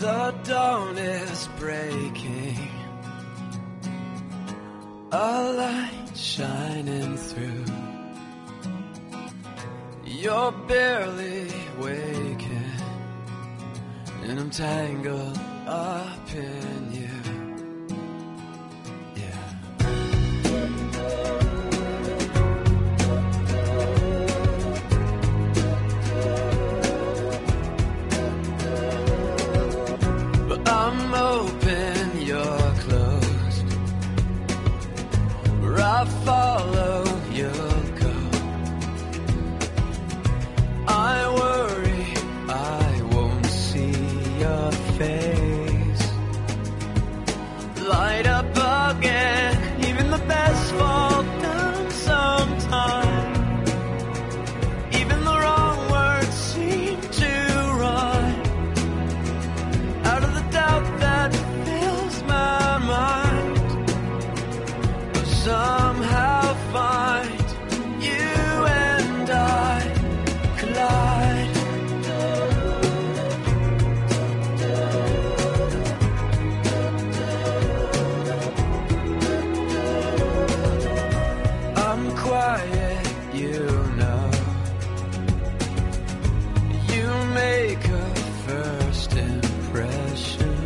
The dawn is breaking, a light shining through. You're barely waking, and I'm tangled up in you. I'm open, you're closed. Where I follow, you'll go. I worry I won't see your face. Light up again, even the best fall down sometime. Even the wrong words seem to rhyme. Out of the doubt that fills my mind, but somehow find you and I collide. I'm quiet, you know. You make a first impression.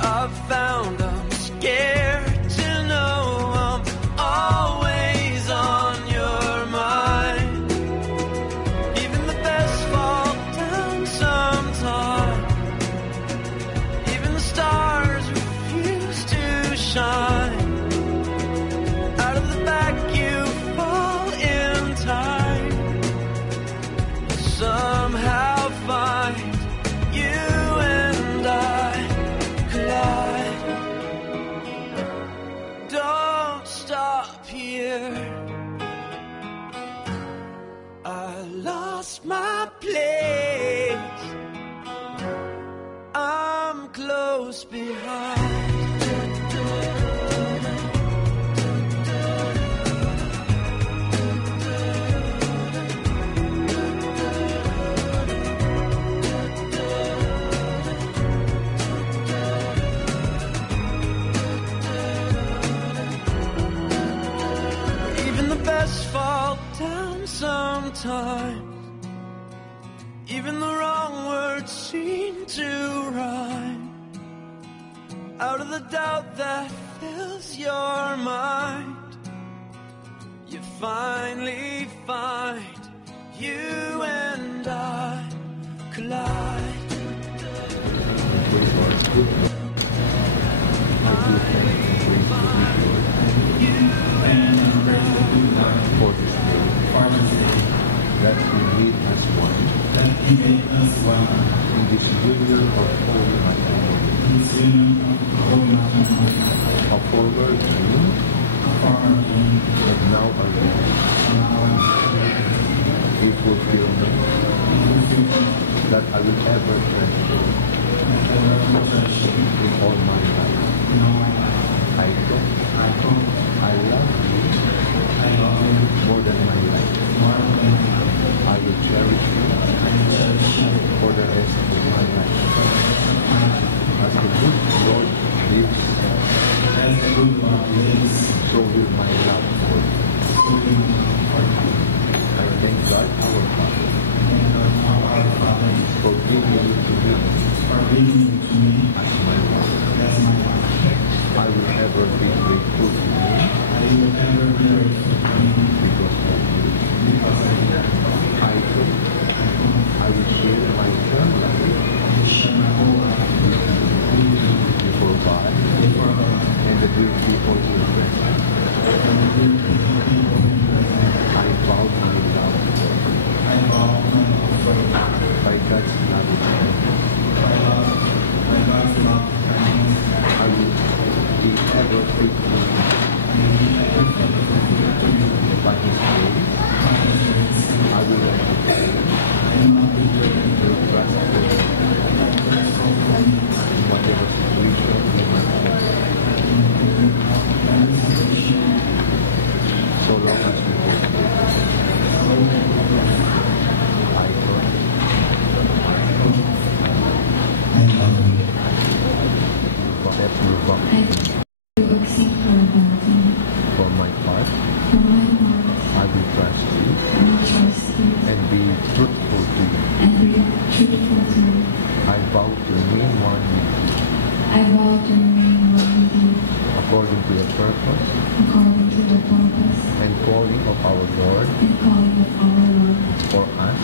I've found I'm scared to know I'm always on your mind. Even the best fall down sometime. Even the stars refuse to shine. Out of the back you fall in time. Somehow find you and I collide. Don't stop here. I lost my place. I'm close behind. Fall down sometimes. Even the wrong words seem to rhyme. Out of the doubt that fills your mind, you finally find you and I collide. For this day, that He made us one, in this union of holy matrimony, of former being, and now again, a fulfillment that I will ever treasure in all my life. I love you more than my life. I will cherish you for the rest of my life. As the good Lord lives, so will my love for you. I thank God our Father for giving you to me as my wife. I will ever be grateful to you purpose according to the purpose and calling of our Lord and calling of our Lord for us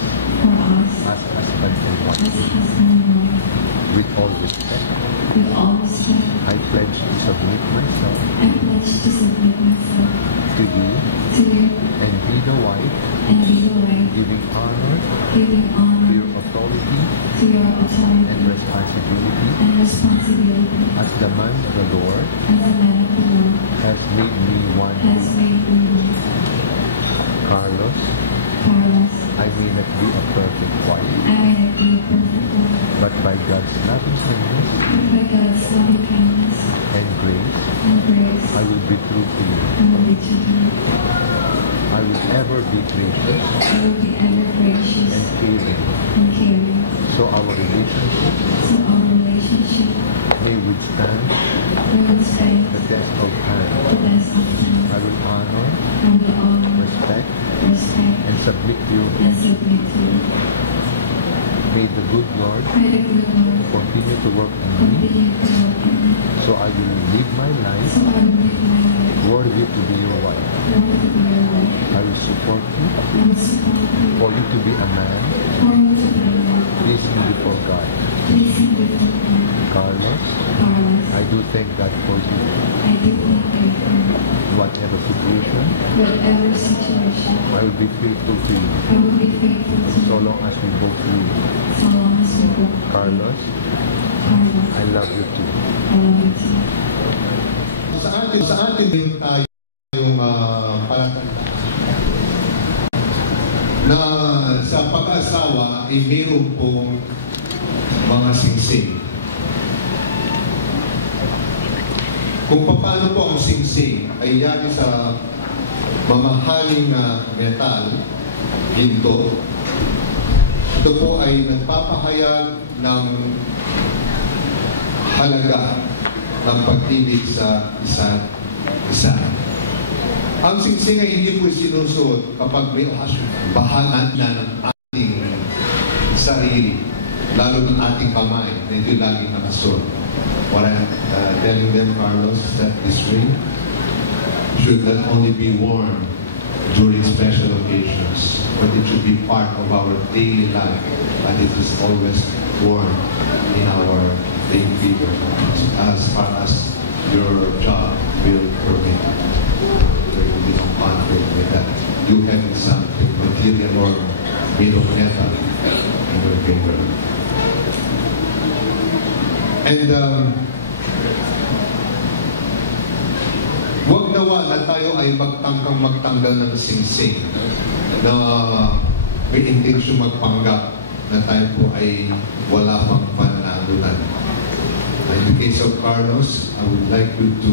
as husband and wife. husband and wife. With all respect, With all respect, I pledge to submit myself I pledge to submit myself to you to you and be the wife, and be the wife, giving honor giving to honor your authority to your authority and responsibility and responsibility as the man the Lord as the man of the Lord has made me one has with. made me one. Carlos, Carlos, I may not be a perfect wife, I may not be a perfect wife, but by God's loving kindness but by God's loving kindness and grace, and grace, I will be true to you. I will be to you. I will ever be gracious I will be ever gracious and caring, and caring, so our relationship so our relationship may withstand will withstand the test of the time. test of time. I will honor, I will honor, respect, respect, and submit you. and submit to you. May the good Lord May the good Lord continue to work in me, continue to work in me, so I will live my life so I will live my life worthy to be your wife. worthy to be your wife. I will support you I will support you for you to be a man for you to be a man, pleasing before God. pleasing before God. Carlos, Carlos, I do thank God for you. I do thank you for Whatever situation, whatever situation. I will be faithful to you I will be faithful to so you long as we both live. so long as we both. Carlos, Carlos, I love you too. I love you too. Sa atin meron tayong palatandaan na sa pag-asawa ay mayroon pong mga singsing. Kung paano po ang singsing ay yan sa mamahaling metal, ginto. Ito po ay nagpapahayag ng halaga ng pag-ibig sa isa't isa. Ang singsing ay hindi po sinusuot kapag may bahanan na ng ating sarili, lalo ng ating kamay na ito laging nakasuot. What I'm telling them, Carlos, that this ring should not only be worn during special occasions, but it should be part of our daily life, and it is always worn in our daily figure as far as your job will permit. There will be no conflict with that. You have something material or made of metal in your finger. And wag nawa na tayo ay magtanggal ng singsing na may intensyon magpanggap na tayo po ay wala pang pananagutan. In the case of Carlos, I would like you to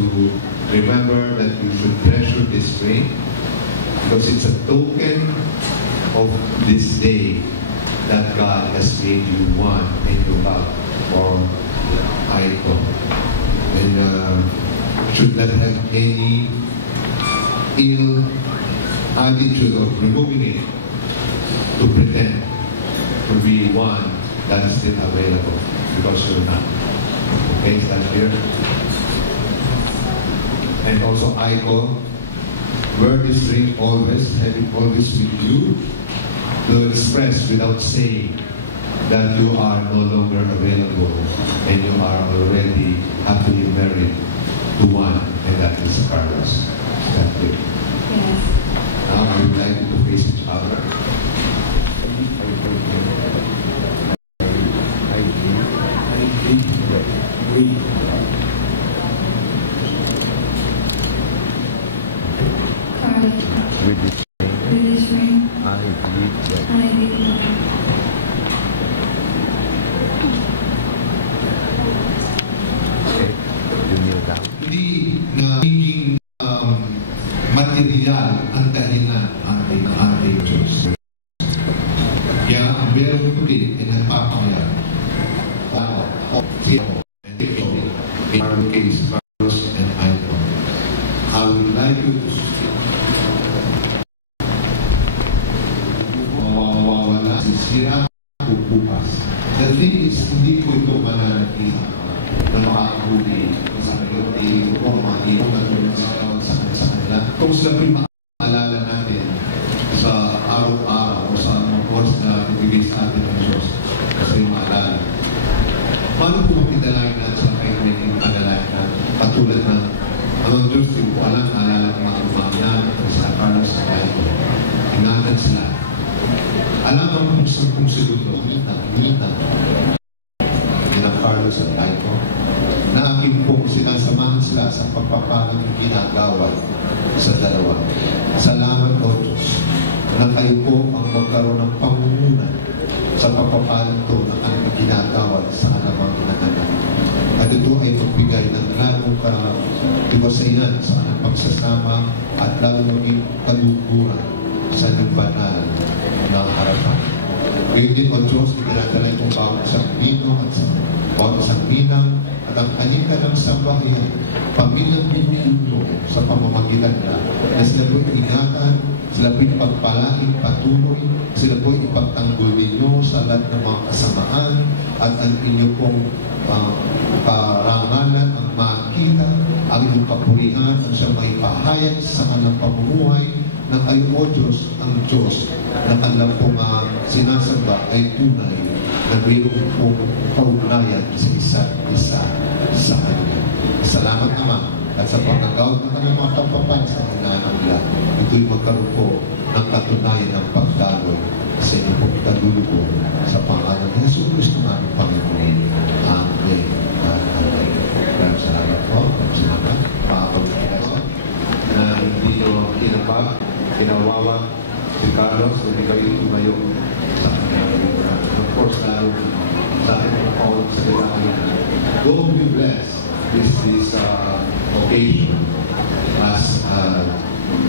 remember that you should treasure this ring because it's a token of this day that God has made you one in your love for idol. And should not have any ill attitude of removing it to pretend to be one that is still available because you're not. Okay, is that clear? And also, Aiko, wear this ring always, have it always with you to express without saying that you are no longer available and you are already happily married to one, and that is Carlos. Is that clear? Yes. Now, I would like you to face each other. Carlos, With this with this ring, I believe that I believe okay, you kneel down. Hindi nagiging material ang dahilan ng ating Diyos. Kaya ang merong ulit ay nagpapakayag. In our case, Carlos and Aiko, I would like you to mawawala, sisira, pupukas. The thing is, hindi po ito mananatili na makakahuli sa ngayon, hindi po ang mga ibang araw-araw o sa mga oras na ibigay sa atin ng Diyos kasi maalala. Paano po pinalangin natin sa kayo may pinalangin natin? Katulad na ang Diyos din po alam, naalala ko mga umangyan sa Carlos sa kayo. Ingatan sila. Alam ang kung segundo, hinita. Ng Carlos at Aiko, na aking pong sinasamahan sila sa pagpapalang ginagawa sa dalawa. Salamat o Diyos na kayo po ang magkaroon ng pangunguna sa pagpapalang ito na kanilang ginagawa sa anumang inaanak. At ito ay magbigay ng lalong katiwasayan sa anong pagsasama at lalong maging kaluguran sa inyong banal na harapan. Ngayon din o Diyos, pinadalay kong bawat isang nino at bawat isang ninang at ang kanita ng sambahayan, pamilyang binuto sa pamamagitan niya na sila po'y ingatan, sila po'y pagpalaing patuloy, sila po'y ipagtanggol ninyo sa lahat ng mga kasamaan at ang inyo pong karangalan ang makita, ang inyong kapurihan, ang siyang maipahayag sa kanilang pamumuhay ng kayo o Diyos, ang Diyos na kanilang pong sinasamba ay tunay na mayroong pong kaugnayan sa isa't isa sa kanila. Salamat naman at sa pagkagawad ng kanilang mga tampapan sa kanilang nila. Ito'y magkaroon po ng katunayan ng pagdaloy sa inyong pong kalulugo sa pangalan ni Jesus Cristo namin Panginoon. Amen. Amen. Maraming salamat po. Maraming salamat. Pakapagpapasok na hindi nyo tinapag, kinawawa si Carlos, hindi kayo tumayo sa kanyang. Of course, lalo sa ating all sa kailangan. Go be blessed this occasion as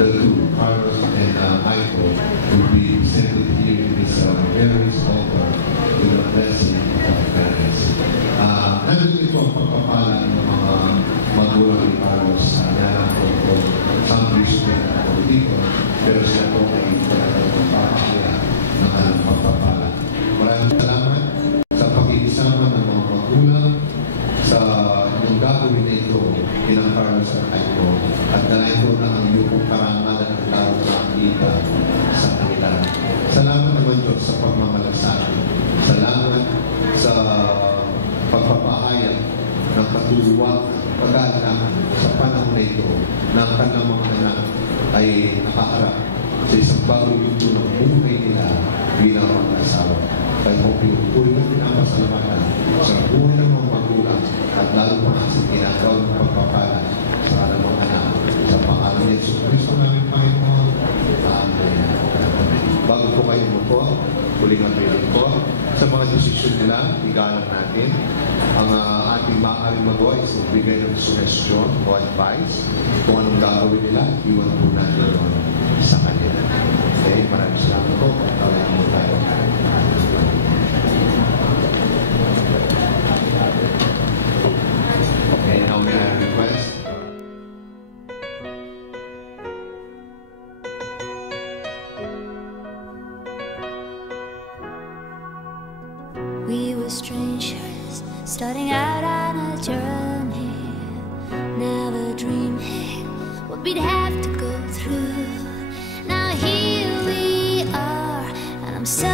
the two, Carlos and Michael, will be presented here in this very altar with a blessing of parents. Nandito po ang pagpapala ng mga magulang ni Carlos na some Christian ako dito, pero siya po ay pagpapakila ng kanyang pagpapala. Maraming salamat sa pakikisama ng mga magulang sa yung gagawin na ito pinang Carlos at Aiko at dalayan ko na ang iyong karangalan at laro na kita sa kanila. Salamat naman Diyos sa pagmamalasakit. Salamat sa pagpapahayag ng katuluwag pag-aalaman sa panahon na ito na ang kanilang mga anak ay nakaharap sa isang bagong yugto ng buhay nila bilang mga asawa. Kaya po pinupuri na pinapasalamatan sa buhay ng mga magulang at lalo pa sa ginagawa ng pagpapala sa kanilang mga anak. Sa pangalan ni Jesus Cristo namin Panginoon. Amen. Bago po kayo umupo, huling matuloy po. Sa mga desisyon nila, igalang natin. Ang ating maaaring magawa is magbigay ng suggestion o advice kung anong gagawin nila, iwan po natin sa kanila. Okay, maraming salamat po. Tawagan mo tayo. Okay, now we have request. We were strangers, starting out on a journey, never dreaming what we'd have to go through. Now here we are, and I'm so